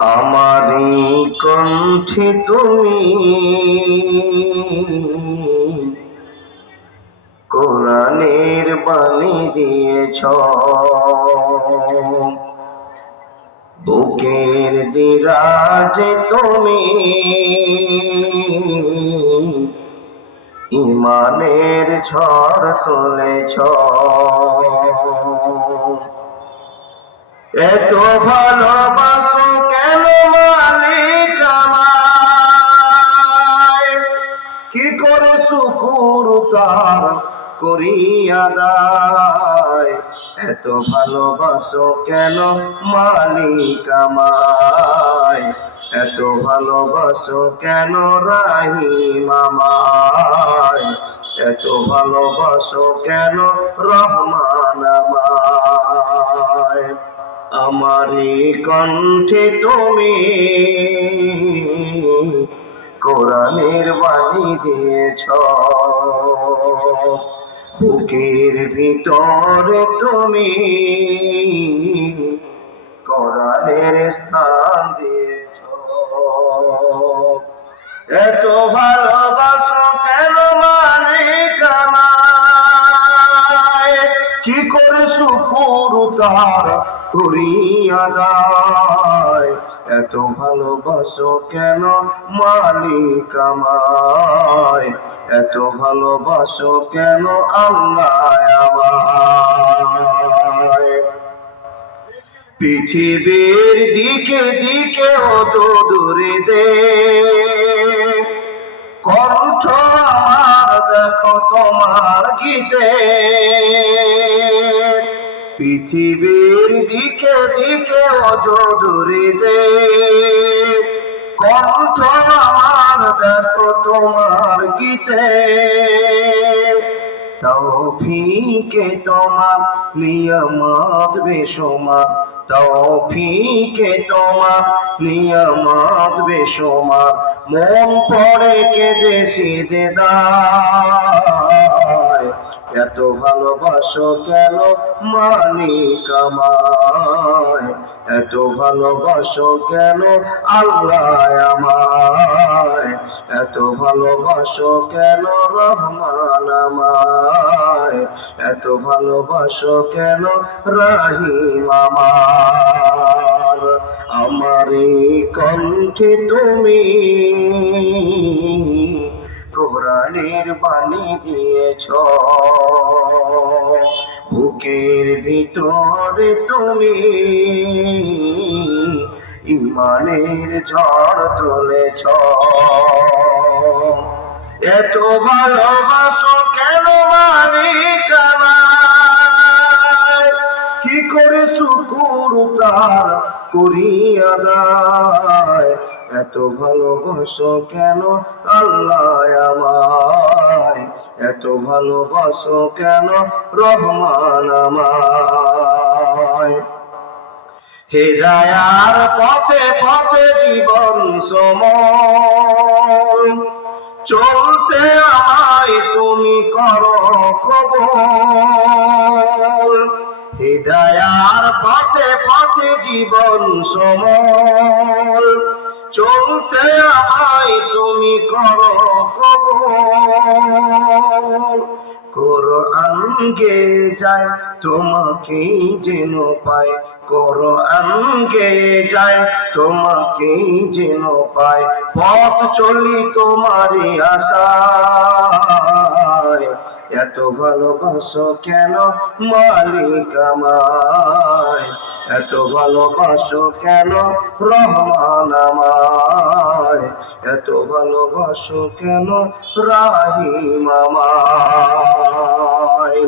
আমারি কণ্ঠে তুমি কোরআনের বাণী দিয়েছ, বুকের দিরাজে তুমি ইমানের ঝড় তুলেছ। এত ভালোবাসো কেন মালিক আমায়, কি করে শুকুর তার করি আদায়। এত ভালোবাসো কেন মালিক আমায়, এত ভালোবাসো কেন রাহিম আমায়, এত ভালোবাসো কেন রহমান আমায়। আমারি কণ্ঠে তুমি কোরআনের বাণী দিয়েছ, বুকের ভিতরে তুমি কোরআনের স্থান দিয়েছ। এত ভালোবাসো কেন মালিক আমায়, কি করে শুকুর তার করি আদায়। এত ভালোবাসো কেন মালিক আমায়, এত ভালোবাসো কেন আল্লাহ আমায়। পৃথিবীর দিকে দিকে দূরে দে কণ্ঠ আমার দেখো তোমার গীতে। পৃথিবীর দিকে দিকে দূরে দে কণ্ঠ আমার দেখো তোমার গীতে। তৌফিকে তোমার নিয়ামত বেশুমার, তৌফিকে তোমার নিয়ামত বেশুমার। মন পড়ে কেঁদে সিজদায়, এত ভালোবাসো কেন মালিক আমায়, এত ভালোবাসো কেন আল্লাহ আমায়, এত ভালোবাসো কেন রহমান আমায়, এত ভালোবাসো কেন রাহিম আমার। আমারি কণ্ঠে তুমি কোরআনের বাণী দিয়েছ, বুকের ভিতরে তুমি ইমানের ঝড় তুলেছ। এত ভালোবাসো কেন মালিক আমায়, কি করে শুকুর তার করি আদায়। এত ভালোবাসো কেন আল্লাহ আমায়, এত ভালোবাসো কেন রহমান আমায়। হেদায়ার পথে পথে জীবন সময়, চলতে আমায় তুমি করো কবুল। হেদায়ার পথে পথে জীবন সময়, চলতে আমায় তুমি করো কবুল। কোরআন গে যায় তোমাকেই যেন পাই, কোরআন গে যায় তোমাকেই যেন পাই। পথ চলি তোমারই আশায়, এত ভালোবাসো কেন মালিক আমায়, এত ভালোবাসো কেন রহমান আমায়, এত ভালোবাসো কেন রাহিম আমায়।